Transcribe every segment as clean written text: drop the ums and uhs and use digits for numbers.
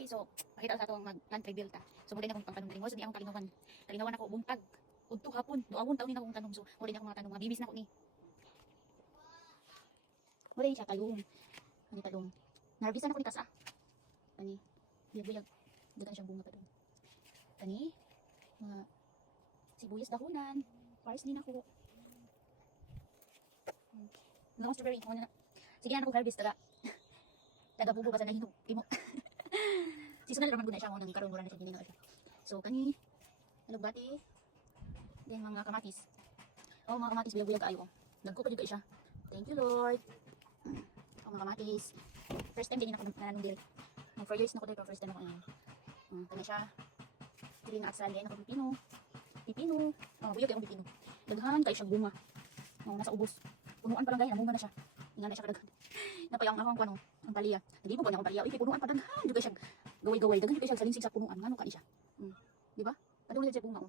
guys. So, pakita ko sa itong mag-land reveal ta. So, muli na akong pangtanong rin. So, di akong kalinawan. Kalinawan ako, buntag. Udto hapon. Duawon taon na akong tanong. So, muli na akong mga tanong. Mga bibis na ako ni. Muli siya, talong. Ano talong? Narbisan ako ni Kasa. Ani, biyag-biyag. Dagan siyang bunga pa doon. Ani, mga sibuyas dahunan. Parsley na ako. Mga strawberry. Sige na ako harvest taga. Taga bubo basta nahinog. Timo. Seasonal raman ko na siya mo nang karon mura na siya dinhi na siya. So kani alugbati then mga kamatis. Oh mga kamatis buyag-buyag ayo. Nagko pa jud siya. Thank you Lord. Oh mga kamatis. First time din ako nananong diri. Mag 4 years na ko dito first time ako ngayon. Kani siya. Dili na aksal din ako pipino. Pipino. Oh buyag ang pipino. Daghan kay siyang bunga. Oh nasa ubos. Punuan pa lang gaya, namunga na siya. Nga na siya kadaghan. Napayang akong kuno, ang paliya. Hindi mo kanya akong paliya. Uy, punuan pa daghan. Duga siya gaway-gaway. Daghan duga siya salinsig sa punuan. Ngano kani siya? Di ba? Padulong siya bunga.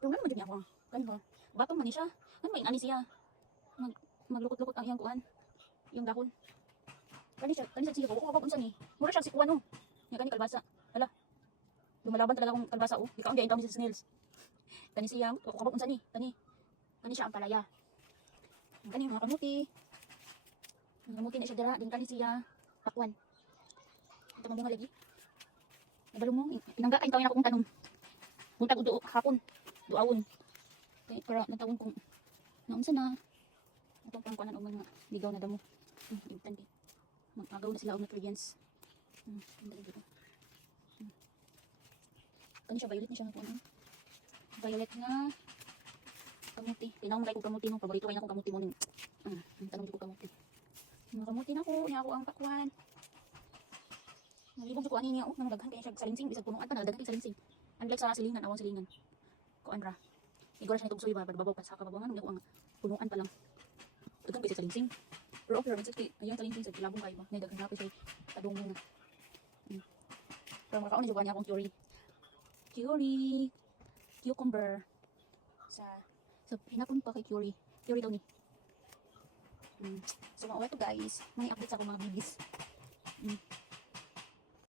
Pero ngano man jud niya ako. Kani ba? Batong man ni siya. Ngano ba ani siya? Maglukot-lukot ang iyang kuan. Yung dahon. Kani siya ko unsa ni? Mura siya si kuan oh. Nga kani kalbasa. Hala. Lumalaban talaga akong kalbasa oh. Di ka ang diyan kami sa snails. Kani siya, ko unsa ni? Kani siya ang palaya. Kani mga kamuti. Kamuti na siya dira, din kani siya pakwan. Ito mabunga lagi. Nabalo mo, pinangga kayo tawin ako kung tanong. Buntag udo hapon, duawon. Kaya para natawon kong naunsa na. Itong pangkuanan o mga ligaw na damo. Ibtan di. Mag-agaw na sila og nutrients. Kani siya violet na siya nga kuan. Violet nga kamuti. Pinawang kay ko kamuti mo. Paborito kay na akong kamuti mo ning. Tanong ko kamuti. Mga kamuti na ko. Niya ako ang pakwan. Nalibog ko ani niya. Nang daghan kaya siya salinsing. Bisag punuan pa. Nagdaghan kay salinsing. Unlike sa silingan. Awang silingan. Kuan ra. Igor siya nitugsoy ba. Bababaw pa sa kababangan. Niya ko ang punuan pa lang. Daghan kay siya salinsing. Pero okay. Ayun salinsing sa kilabong kayo ba. Daghan na ko siya. Padong muna. Pero makakaon na niya akong curry. Cucumber. So, pinapon pa kay Curie. Curie daw ni. So, mauwa to guys. May updates ako mga bibis.